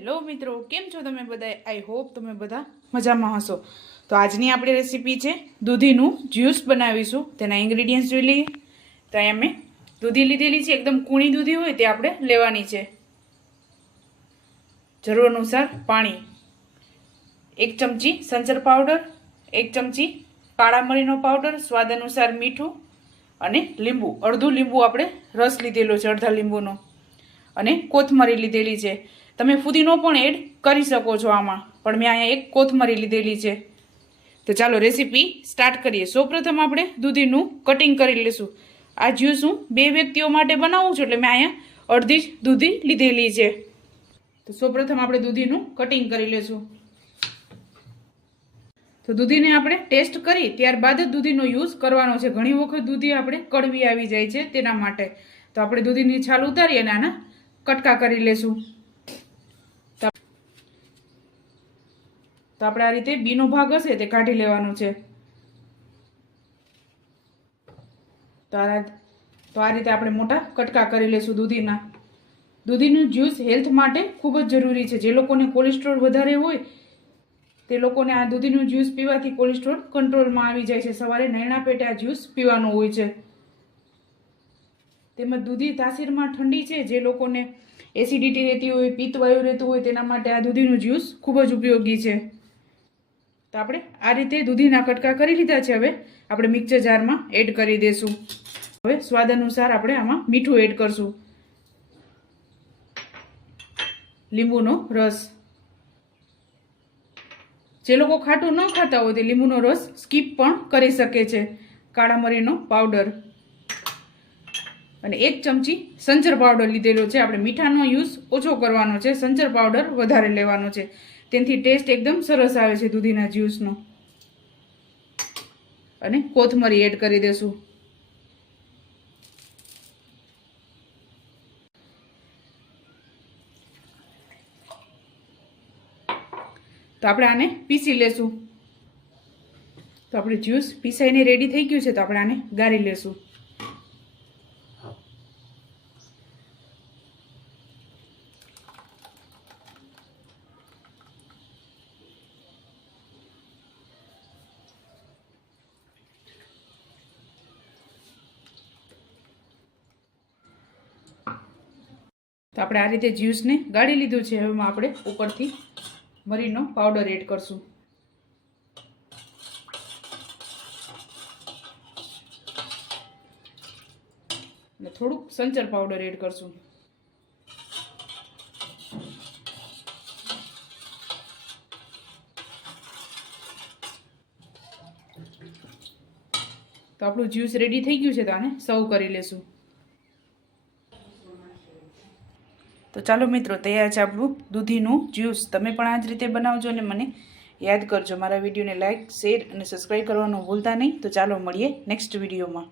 Hello મિત્રો, કેમ છો તમે બધા આઈ હોપ તમે બધા મજામાં હશો. તો આજની આપણી રેસીપી છે દૂધીનું જ્યુસ બનાવીશું. તેના ઇન્ગ્રીડિયન્ટ્સ જોઈ લઈએ. તો અહીંયા મેં દૂધી લીધેલી છે, એકદમ કૂણી દૂધી હોય તે આપણે લેવાની છે. જરૂર અનુસાર પાણી. એક ચમચી સંચર પાવડર, એક ચમચી કાળા મરીનો પાવડર, સ્વાદ અનુસાર મીઠું અને લીંબુ. અડધું લીંબુ આપણે રસ લીધેલો છે, અડધા લીંબુનો. અને કોથમરી લીધેલી છે. તમે ફુદીનો પણ એડ કરી શકો છો આમાં. પણ મેં અહીંયા એક કોથમરી લીધેલી છે. તો ચાલો રેસીપી સ્ટાર્ટ કરીએ. સૌપ્રથમ આપણે દૂધીનું કટિંગ કરી લઈશું. આ જ્યુસ હું બે વ્યક્તિઓ માટે બનાવું છું એટલે મેં અહીંયા અડધી જ દૂધી લીધેલી છે. તો સૌપ્રથમ આપણે દૂધીનું કટિંગ કરી લઈશું. તો દૂધીને આપણે ટેસ્ટ કરી ત્યારબાદ દૂધીનો યુઝ કરવાનો છે. ઘણી વખત દૂધી આપણે કડવી આવી જાય છે તેના માટે. તો આપણે દૂધીની છાલ ઉતારી અને આના કટકા કરી લેશું તો આપણે આ રીતે બીનો ભાગ હશે તે કાઢી લેવાનો છે. તો આ તો આ રીતે આપણે મોટા કટકા કરી લઈશું દૂધીના. દૂધીનું જ્યુસ હેલ્થ માટે ખૂબ જ જરૂરી છે. જે લોકોને કોલેસ્ટ્રોલ વધારે હોય, તે લોકોને આ દૂધીનું જ્યુસ પીવાથી કોલેસ્ટ્રોલ કંટ્રોલમાં આવી જાય છે. સવારે નૈણા પેટે આ જ્યુસ પીવાનું હોય છે. તેમજ દૂધી તાસીરમાં ઠંડી છે. જે લોકોને એસિડિટી રહેતી હોય, પિત્તવાયુ રહેતું હોય, તેના માટે આ દૂધીનું જ્યુસ ખૂબ જ ઉપયોગી છે. તો આપણે આ રીતે દૂધીના કટકા કરી લીધા છે હવે. આપણે મિક્સર જારમાં એડ કરી દઈશું હવે સ્વાદ અનુસાર આપણે આમાં મીઠું એડ કરશું. લીંબુનો રસ. જે લોકો ખાટું ન ખાતા હોય તે લીંબુનો રસ સ્કીપ પણ કરી શકે છે. કાળા મરીનો પાવડર અને એક ચમચી સંચર પાવડર લીધેલો છે. આપણે મીઠાનો યુઝ ઓછો કરવાનો છે. સંચર પાવડર વધારે લેવાનો છે. તેનાથી ટેસ્ટ એકદમ સરસ આવે છે દૂધીના જ્યુસનો અને કોથમરી એડ કરી દેશું. તો આપણે આને પીસી લેશું. તો આપણે જ્યુસ પીસાઈને રેડી થઈ ગયું છે, તો આપણે આને ગાળી લેશું. આપણે આ રીતે જ્યુસને ગાળી લીધું છે. હવે આપણે ઉપરથી મરીનો પાવડર એડ કરશું. અને થોડુંક સંચર પાવડર એડ કરશું. તો આપણું જ્યુસ રેડી થઈ ગયું છે તો આને સર્વ કરી લેશું. તો ચાલો મિત્રો, તૈયાર છે આપણું દૂધીનું જ્યુસ. તમે પણ આ જ રીતે બનાવજો અને મને યાદ કરજો. મારા વિડીયોને લાઇક શેર અને સબસ્ક્રાઈબ કરવાનું ભૂલતા નહીં. તો ચાલો મળીએ નેક્સ્ટ વિડીયોમાં.